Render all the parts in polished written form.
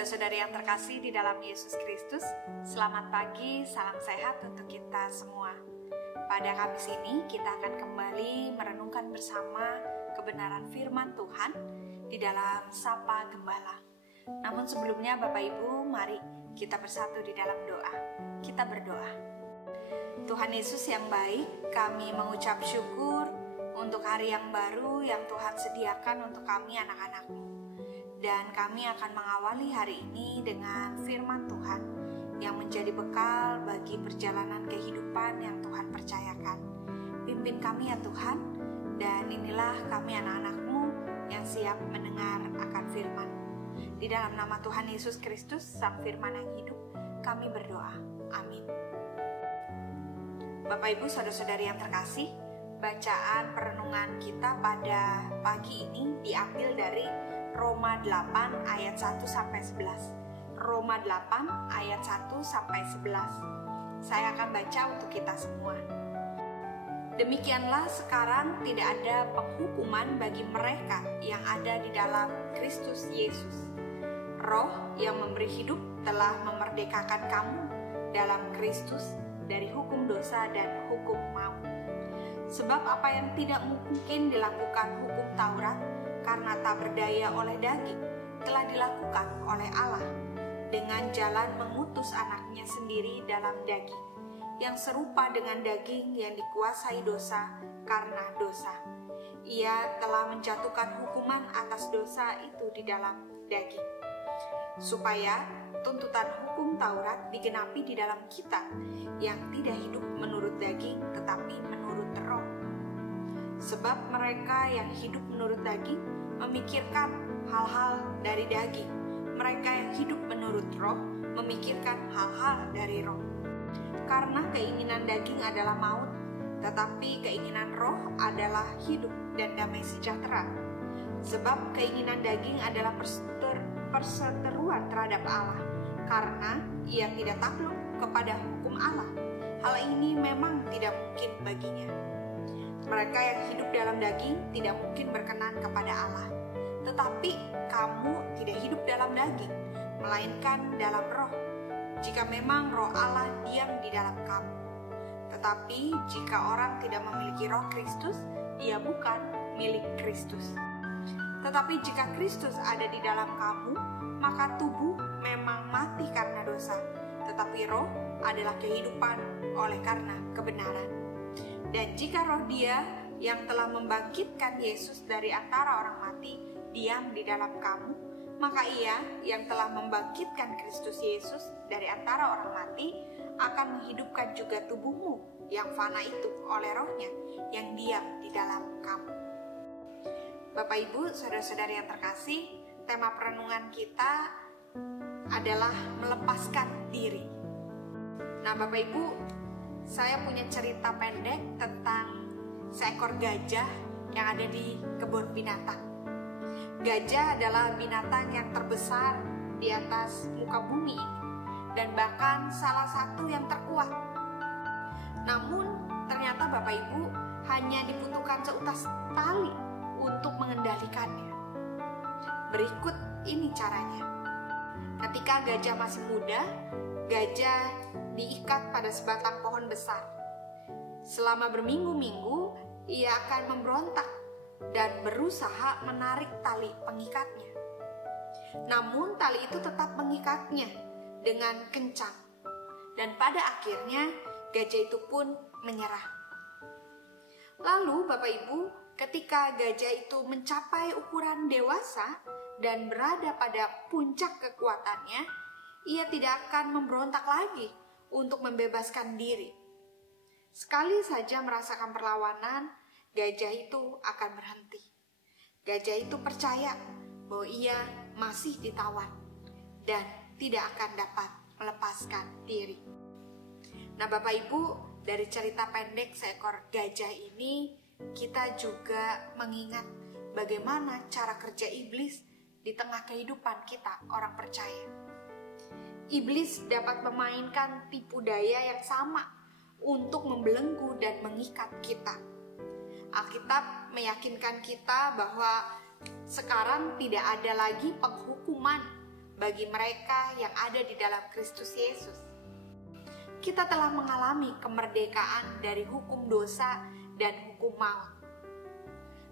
saudara-saudari yang terkasih di dalam Yesus Kristus, selamat pagi, salam sehat untuk kita semua. Pada Kamis ini kita akan kembali merenungkan bersama kebenaran firman Tuhan di dalam Sapa Gembala. Namun sebelumnya Bapak Ibu, mari kita bersatu di dalam doa. Kita berdoa. Tuhan Yesus yang baik, kami mengucap syukur untuk hari yang baru yang Tuhan sediakan untuk kami anak-anak-Mu. Dan kami akan mengawali hari ini dengan firman Tuhan yang menjadi bekal bagi perjalanan kehidupan yang Tuhan percayakan. Pimpin kami ya Tuhan, dan inilah kami anak-anak-Mu yang siap mendengar akan firman. Di dalam nama Tuhan Yesus Kristus, Sang Firman yang hidup, kami berdoa. Amin. Bapak Ibu, saudara-saudari yang terkasih, bacaan perenungan kita pada pagi ini diambil dari Roma 8 ayat 1-11. Roma 8 ayat 1-11. Saya akan baca untuk kita semua. Demikianlah sekarang tidak ada penghukuman bagi mereka yang ada di dalam Kristus Yesus. Roh yang memberi hidup telah memerdekakan kamu dalam Kristus dari hukum dosa dan hukum maut. Sebab apa yang tidak mungkin dilakukan hukum Taurat karena tak berdaya oleh daging, telah dilakukan oleh Allah dengan jalan mengutus anaknya sendiri dalam daging, yang serupa dengan daging yang dikuasai dosa karena dosa. Ia telah menjatuhkan hukuman atas dosa itu di dalam daging, supaya tuntutan hukum Taurat digenapi di dalam kita, yang tidak hidup menurut daging tetapi menurut roh. Sebab mereka yang hidup menurut daging memikirkan hal-hal dari daging. Mereka yang hidup menurut roh memikirkan hal-hal dari roh. Karena keinginan daging adalah maut, tetapi keinginan roh adalah hidup dan damai sejahtera. Sebab keinginan daging adalah perseteruan terhadap Allah, karena ia tidak takluk kepada hukum Allah. Hal ini memang tidak mungkin baginya. Mereka yang hidup dalam daging tidak mungkin berkenan kepada Allah. Tetapi kamu tidak hidup dalam daging, melainkan dalam roh, jika memang roh Allah diam di dalam kamu. Tetapi jika orang tidak memiliki roh Kristus, ia bukan milik Kristus. Tetapi jika Kristus ada di dalam kamu, maka tubuh memang mati karena dosa, tetapi roh adalah kehidupan oleh karena kebenaran. Dan jika roh Dia yang telah membangkitkan Yesus dari antara orang mati diam di dalam kamu, maka Ia yang telah membangkitkan Kristus Yesus dari antara orang mati akan menghidupkan juga tubuhmu yang fana itu oleh rohnya yang diam di dalam kamu. Bapak Ibu, saudara-saudari yang terkasih, tema perenungan kita adalah melepaskan diri. Nah Bapak Ibu, saya punya cerita pendek tentang seekor gajah yang ada di kebun binatang. Gajah adalah binatang yang terbesar di atas muka bumi ini, dan bahkan salah satu yang terkuat. Namun ternyata Bapak Ibu hanya dibutuhkan seutas tali untuk mengendalikannya. Berikut ini caranya. Ketika gajah masih muda, gajah diikat pada sebatang pohon besar. Selama berminggu-minggu, ia akan memberontak dan berusaha menarik tali pengikatnya. Namun tali itu tetap mengikatnya dengan kencang. Dan pada akhirnya gajah itu pun menyerah. Lalu Bapak Ibu, ketika gajah itu mencapai ukuran dewasa dan berada pada puncak kekuatannya, ia tidak akan memberontak lagi untuk membebaskan diri. Sekali saja merasakan perlawanan, gajah itu akan berhenti. Gajah itu percaya bahwa ia masih ditawan dan tidak akan dapat melepaskan diri. Nah Bapak Ibu, dari cerita pendek seekor gajah ini, kita juga mengingat bagaimana cara kerja iblis di tengah kehidupan kita orang percaya. Iblis dapat memainkan tipu daya yang sama untuk membelenggu dan mengikat kita. Alkitab meyakinkan kita bahwa sekarang tidak ada lagi penghukuman bagi mereka yang ada di dalam Kristus Yesus. Kita telah mengalami kemerdekaan dari hukum dosa dan hukum maut.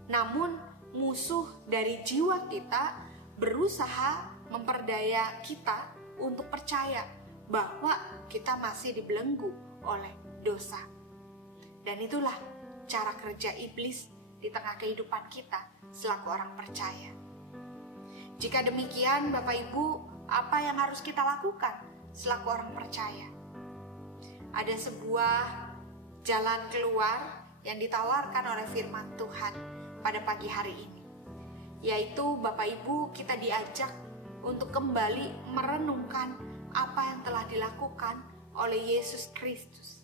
Namun, musuh dari jiwa kita berusaha memperdaya kita untuk percaya bahwa kita masih dibelenggu oleh dosa. Dan itulah cara kerja iblis di tengah kehidupan kita selaku orang percaya. Jika demikian, Bapak Ibu, apa yang harus kita lakukan selaku orang percaya? Ada sebuah jalan keluar yang ditawarkan oleh firman Tuhan pada pagi hari ini, yaitu Bapak Ibu, kita diajak untuk kembali merenungkan apa yang telah dilakukan oleh Yesus Kristus.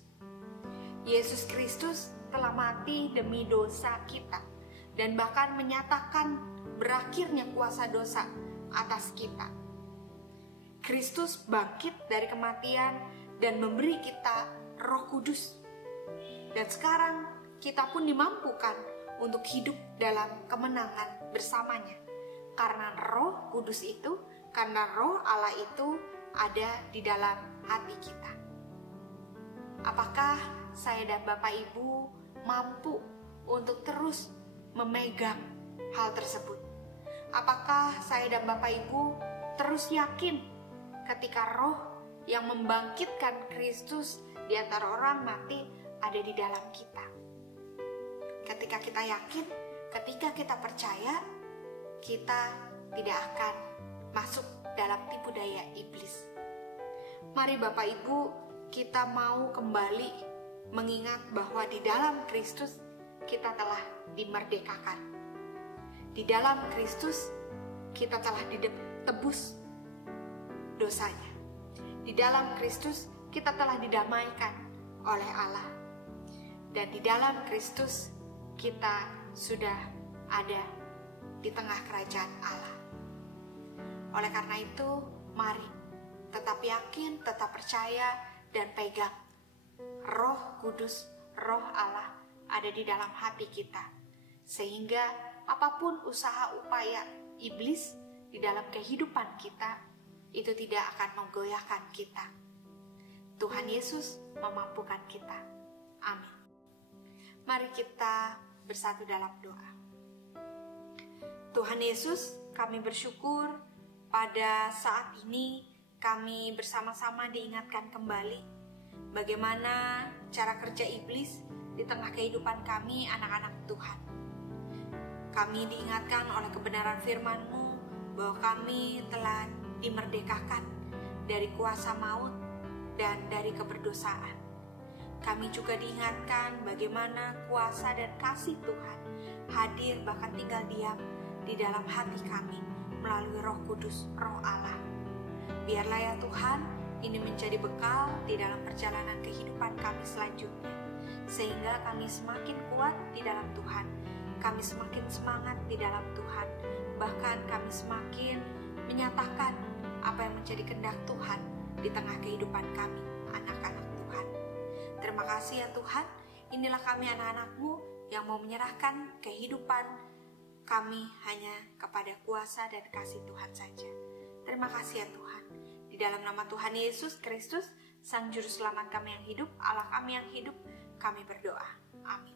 Yesus Kristus telah mati demi dosa kita dan bahkan menyatakan berakhirnya kuasa dosa atas kita. Kristus bangkit dari kematian dan memberi kita Roh Kudus. Dan sekarang kita pun dimampukan untuk hidup dalam kemenangan bersamanya. Karena Roh Kudus itu, karena Roh Allah itu ada di dalam hati kita. Apakah saya dan Bapak Ibu mampu untuk terus memegang hal tersebut? Apakah saya dan Bapak Ibu terus yakin ketika Roh yang membangkitkan Kristus di antara orang mati ada di dalam kita? Ketika kita yakin, ketika kita percaya, kita tidak akan masuk dalam tipu daya iblis. Mari Bapak Ibu, kita mau kembali mengingat bahwa di dalam Kristus kita telah dimerdekakan. Di dalam Kristus kita telah ditebus dosanya. Di dalam Kristus kita telah didamaikan oleh Allah. Dan di dalam Kristus kita sudah ada di tengah kerajaan Allah. Oleh karena itu, mari tetap yakin, tetap percaya, dan pegang Roh Kudus, Roh Allah ada di dalam hati kita. Sehingga apapun usaha upaya iblis di dalam kehidupan kita, itu tidak akan menggoyahkan kita. Tuhan Yesus memampukan kita. Amin. Mari kita bersatu dalam doa. Tuhan Yesus, kami bersyukur pada saat ini kami bersama-sama diingatkan kembali bagaimana cara kerja iblis di tengah kehidupan kami anak-anak Tuhan. Kami diingatkan oleh kebenaran firman-Mu bahwa kami telah dimerdekakan dari kuasa maut dan dari keberdosaan. Kami juga diingatkan bagaimana kuasa dan kasih Tuhan hadir bahkan tinggal diam di dalam hati kami melalui Roh Kudus, Roh Allah. Biarlah ya Tuhan, ini menjadi bekal di dalam perjalanan kehidupan kami selanjutnya, sehingga kami semakin kuat di dalam Tuhan, kami semakin semangat di dalam Tuhan, bahkan kami semakin menyatakan apa yang menjadi kehendak Tuhan di tengah kehidupan kami, anak-anak Tuhan. Terima kasih ya Tuhan, inilah kami anak-anak-Mu yang mau menyerahkan kehidupan kami hanya kepada kuasa dan kasih Tuhan saja. Terima kasih ya Tuhan. Di dalam nama Tuhan Yesus Kristus, Sang Juru Selamat kami yang hidup, Allah kami yang hidup, kami berdoa. Amin.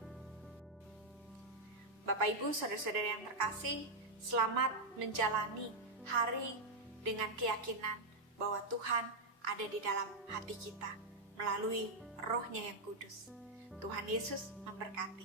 Bapak Ibu, saudara-saudara yang terkasih, selamat menjalani hari dengan keyakinan bahwa Tuhan ada di dalam hati kita melalui Roh-Nya yang kudus. Tuhan Yesus memberkati.